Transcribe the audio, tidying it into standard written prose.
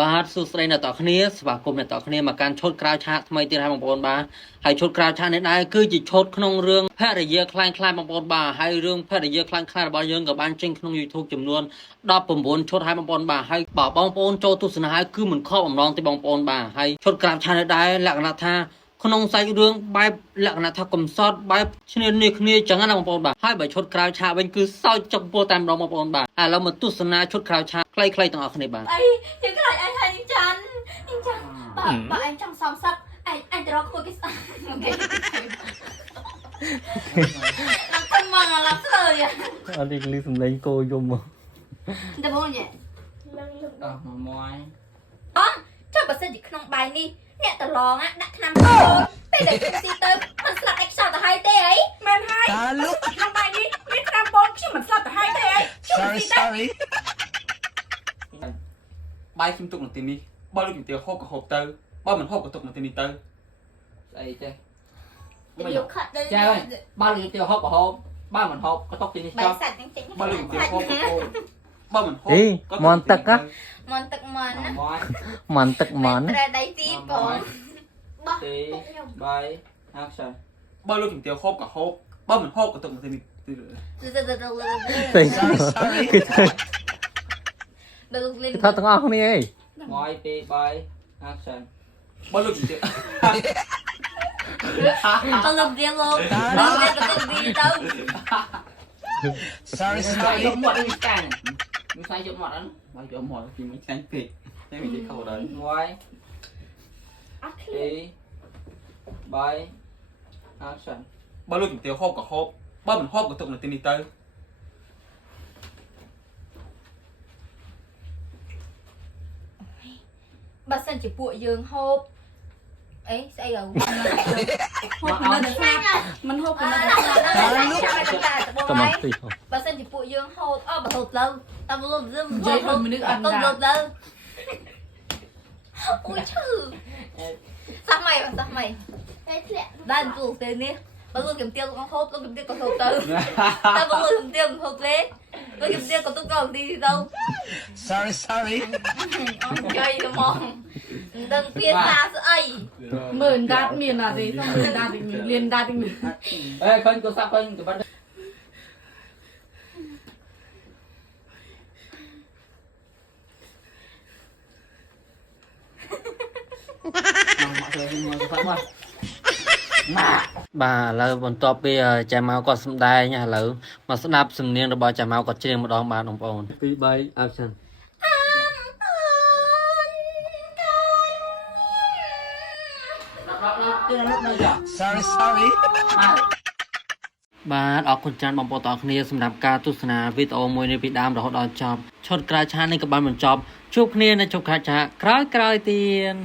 បាទសួស្តីអ្នកទាំងគ្នាស្វាគមន៍អ្នកទាំងគ្នាមកកាន់ឈុតក្រៅឆាកថ្មីទៀតហើយបងប្អូនបាទហើយឈុតក្រៅឆាកនេះដែរគឺជាឈុតក្នុងរឿងភរិយាខ្លាំងខ្លាយបងប្អូនបាទហើយរឿងភរិយាខ្លាំងខ្លាយរបស់យើងក៏បានចេញក្នុង YouTube ចំនួន19ឈុតហើយបងប្អូនបាទហើយបើបងប្អូនចូលទស្សនាហើយគឺមិនខកបំណងទេបងប្អូនបាទហើយឈុតក្រៅឆាកនេះដែរលក្ខណៈថាក្នុងសាច់រឿងបែបលក្ខណៈថាកំសត់បែបឈ្នានីសគ្នាចឹងណាបងប្អូនបាទហើយបើឈុតក្រៅឆាកវិញគឺសោចចុកពោះតែម្ដងបងប្អូនបាទឥឡូវមកទស្សនាឈុតក្រៅឆាកខ្លីៗទាំងអស់គ្នាបាទអីយើងខ្លាចអញហើយអញចាន់បើអញចង់សំសឹកអញទៅរកគួយគេស្អាតអូខេមកឡាប់លើយ៉ាអត់លឺសំឡេងគោយំមកតែបងយ៉ាដោះមកមួយអូចុះបើសិនជាក្នុងបាយនេះអ្នកតឡងដាក់ថ្នាំចូលពេលដែលខ្ញុំស៊ីទៅមិនស្លាប់អីខ្សោយទៅហើយទេអីមែនហើយលោកក្នុងបាយនេះមានថ្នាំបូនខ្ញុំមិនស្លាប់ទៅហើយទេអីជួយស៊ីទៅបាយខ្ញុំទុកនៅទីនេះបើលោកជំទាវហូបក៏ហូបទៅបើមិនហូបក៏ទុកនៅទីនេះទៅស្អីចេះយកខាត់ទៅចាបើលោកជំទាវហូបក៏ហូបបើមិនហូបក៏ទុកទីនេះចុះបើលោកជំទាវហូបក៏ហូបបើមិនហូបក៏មន់ទឹកហ៎មន់ទឹកមន់ណាមន់ទឹកមន់ត្រែដៃទីបងបោះបាយហាក់ចាបើលោកជំទាវហូបក៏ហូបបើមិនហូបក៏ទុកនៅទីនេះទៅលេងថាទាំងអស់គ្នាអីមួយពីរបាយហាក់ចាបើលោកជំទាវអត់លោករៀងលោកទៅ sorry យកមាត់នេះកាំងមិនស្អីយកមាត់អត់បើយកមាត់ពីមិនចាញ់ពេកតែមិននិយាយខុសដល់មួយអត់ឃ្លៀបាយហាក់ចាបើលោកជំទាវហូបក៏ហូបបើមិនហូបក៏ទុកនៅទីនេះទៅបើសិនជាពួកយើងហូបអីស្អីហូបនៅស្នាមិនហូបនៅបើសិនជាពួកយើងហូបបើហូបទៅតាមលោកនិយាយហូបមនុស្សអត់ទៅលោកទៅអូឈឺសាក់ម៉ៃតែធ្លាក់ដែរទូទៅនេះបើលោកជំទាវហូបលោកជំទាវក៏ហូបទៅតែបើលោកជំទាវហូបទេលោកជំទាវក៏ទុកទៅទីទៅ sorry អត់ចៃហ្មងដឹងភាសាស្អីមើលដាតមានអត់ទេមើលដាតមានលៀនដាតមានអេឃើញក៏សាប់ឃើញក៏បាត់បាទឥឡូវបន្ទាប់ពីចាម៉ៅគាត់សម្ដែងឥឡូវមកស្ដាប់សំនៀងរបស់ចាម៉ៅគាត់ច្រៀងម្ដងបាទបងប្អូន2 3 action បាទអរគុណច្រើនបងប្អូនទាំងអស់គ្នាសម្រាប់ការទស្សនាវីដេអូមួយនេះពីដើមរហូតដល់ចប់ឈុតក្រៅឆាកនេះក៏បានបញ្ចប់ជួបគ្នានៅជប់ក្រៅឆាកក្រោយៗទៀត